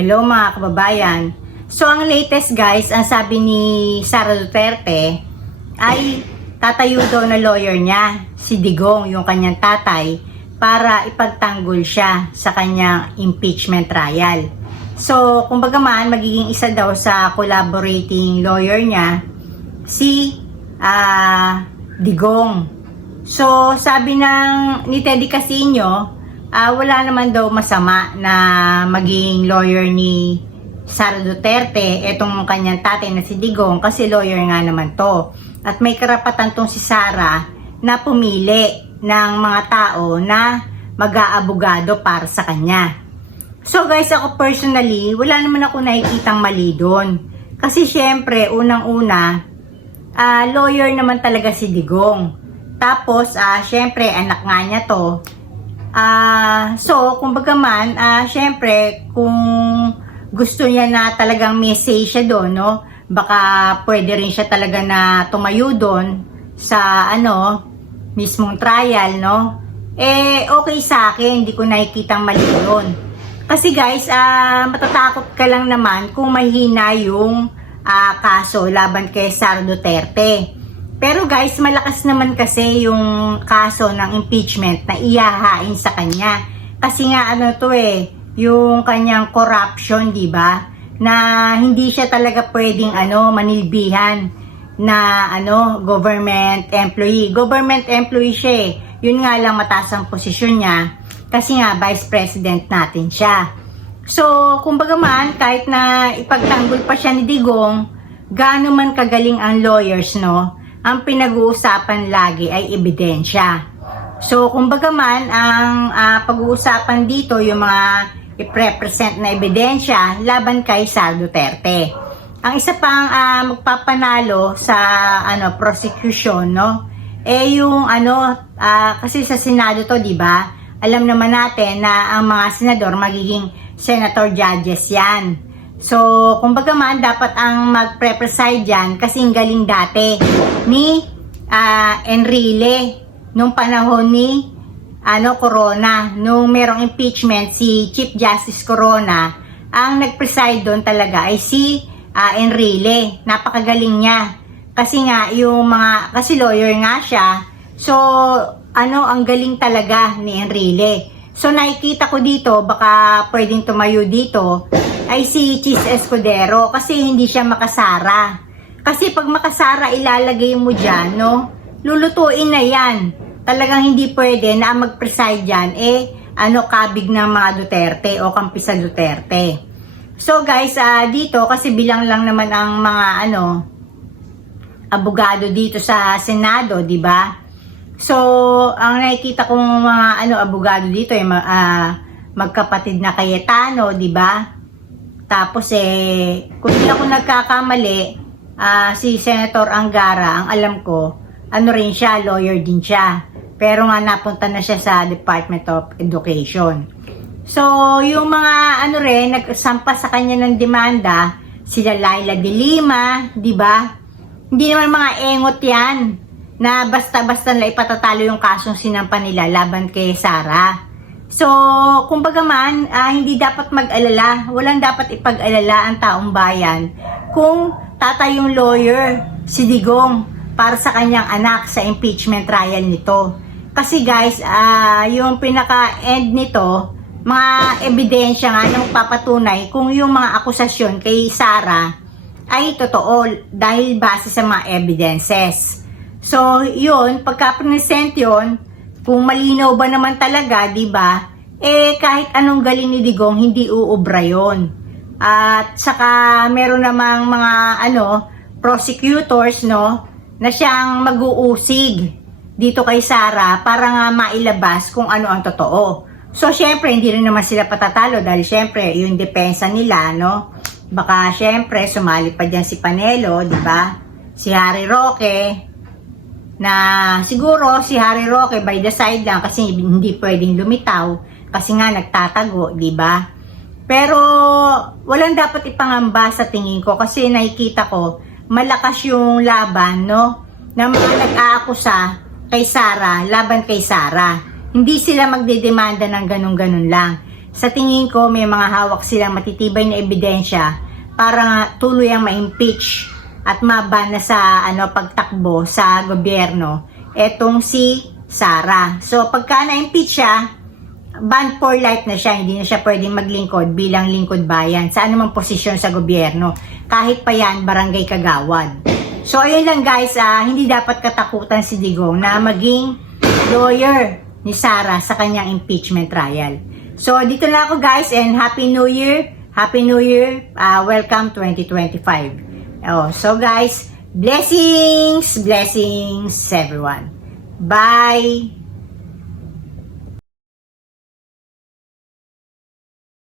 Hello mga kababayan. So ang latest guys, ang sabi ni Sara Duterte ay tatayo daw na lawyer niya, si Digong, yung kanyang tatay, para ipagtanggol siya sa kanyang impeachment trial. So kumbaga man, magiging isa daw sa collaborating lawyer niya, si Digong. So sabi ni Teddy Casino, wala naman daw masama na maging lawyer ni Sara Duterte, etong kanyang tatay na si Digong, kasi lawyer nga naman to. At may karapatan tong si Sara na pumili ng mga tao na mag-aabogado para sa kanya. So guys, ako personally, wala naman ako nakikitang mali doon. Kasi syempre, unang-una, lawyer naman talaga si Digong. Tapos, syempre, anak nga niya to. So, kumbaga man, syempre, kung gusto niya na talagang message siya doon, no? Baka pwede rin siya talaga na tumayo doon sa, mismong trial, no? Okay sa akin, hindi ko nakikitang mali doon. Kasi guys, matatakot ka lang naman kung mahina yung kaso laban kay Sara Duterte. Pero guys, malakas naman kasi yung kaso ng impeachment na iyahain sa kanya. Kasi nga yung kanyang corruption, di ba? Na hindi siya talaga pwedeng manilbihan na government employee. Government employee siya eh. Yun nga lang mataas ang posisyon niya kasi nga vice president natin siya. So, kumbaga man, kahit na ipagtanggol pa siya ni Digong, gaano man kagaling ang lawyers, no? Ang pinag-uusapan lagi ay ebidensya. So, kumbaga man, ang pag-uusapan dito, yung mga i-represent na ebidensya laban kay Sara Duterte. Ang isa pang magpapanalo sa prosecution, no? Yung kasi sa Senado to, di ba? Alam naman natin na ang mga senador magiging senator judges yan. So, kumbaga man, dapat ang mag-preside dyan kasi ang galing dati ni Enrile nung panahon ni Corona. Nung merong impeachment, si Chief Justice Corona, ang nag-preside doon talaga ay si Enrile. Napakagaling niya. Kasi nga, kasi lawyer nga siya. So, ang galing talaga ni Enrile. So, nakikita ko dito, baka pwedeng tumayo dito, ay si Chis Escudero kasi hindi siya makasara. Kasi pag makasara, ilalagay mo dyan, no? Lulutuin na yan. Talagang hindi pwede na mag-preside dyan, kabig ng mga Duterte o kampi sa Duterte. So guys, dito, kasi bilang lang naman ang mga, abogado dito sa Senado, di ba? So, ang nakikita kong mga, abogado dito, magkapatid na Cayetano, di ba? Tapos kung hindi ako nagkakamali, si Senator Angara, ang alam ko, rin siya, lawyer din siya. Pero nga napunta na siya sa Department of Education. So, yung mga nagsampa sa kanya ng demanda, sila Laila de Lima, di ba? Hindi naman mga engot yan na basta-basta na ipatatalo yung kasong sinampa nila laban kay Sara. So, kumbaga man, hindi dapat mag-alala, walang dapat ipag-alala ang taong bayan kung tatayong lawyer si Digong para sa kanyang anak sa impeachment trial nito. Kasi guys, yung pinaka-end nito, mga ebidensya nga na magpapatunay kung yung mga akusasyon kay Sara ay totoo dahil base sa mga evidences. So, yun, pagka-present yun, kung malinaw ba naman talaga, di ba? Kahit anong galing ni Digong, hindi uubra yun. At saka meron namang mga prosecutors, no, na siyang mag-uusig dito kay Sara para nga mailabas kung ano ang totoo. So, syempre, hindi rin naman sila patatalo dahil syempre, yung depensa nila, no? Baka syempre, sumali pa dyan si Panelo, di ba? Si Harry Roque, na siguro si Harry Roque by the side lang kasi hindi pwedeng lumitaw kasi nga nagtatago, di ba? Pero walang dapat ipangamba sa tingin ko kasi nakikita ko malakas yung laban, no? Na mga nag-aakusa kay Sara, laban kay Sara. Hindi sila magdedemanda ng ganun-ganun lang. sa tingin ko may mga hawak silang matitibay na ebidensya para nga tuluyang ma-impeach at maban na sa pagtakbo sa gobyerno etong si Sara. So pagka na-impeach siya, banned for life na siya, hindi na siya pwedeng maglingkod bilang lingkod bayan sa anumang posisyon sa gobyerno, kahit pa yan barangay kagawad. So ayun lang guys, hindi dapat katakutan si Digong na maging lawyer ni Sara sa kanyang impeachment trial. So dito na ako guys, and Happy New Year! Happy New Year! Welcome 2025! So guys, blessings everyone. Bye!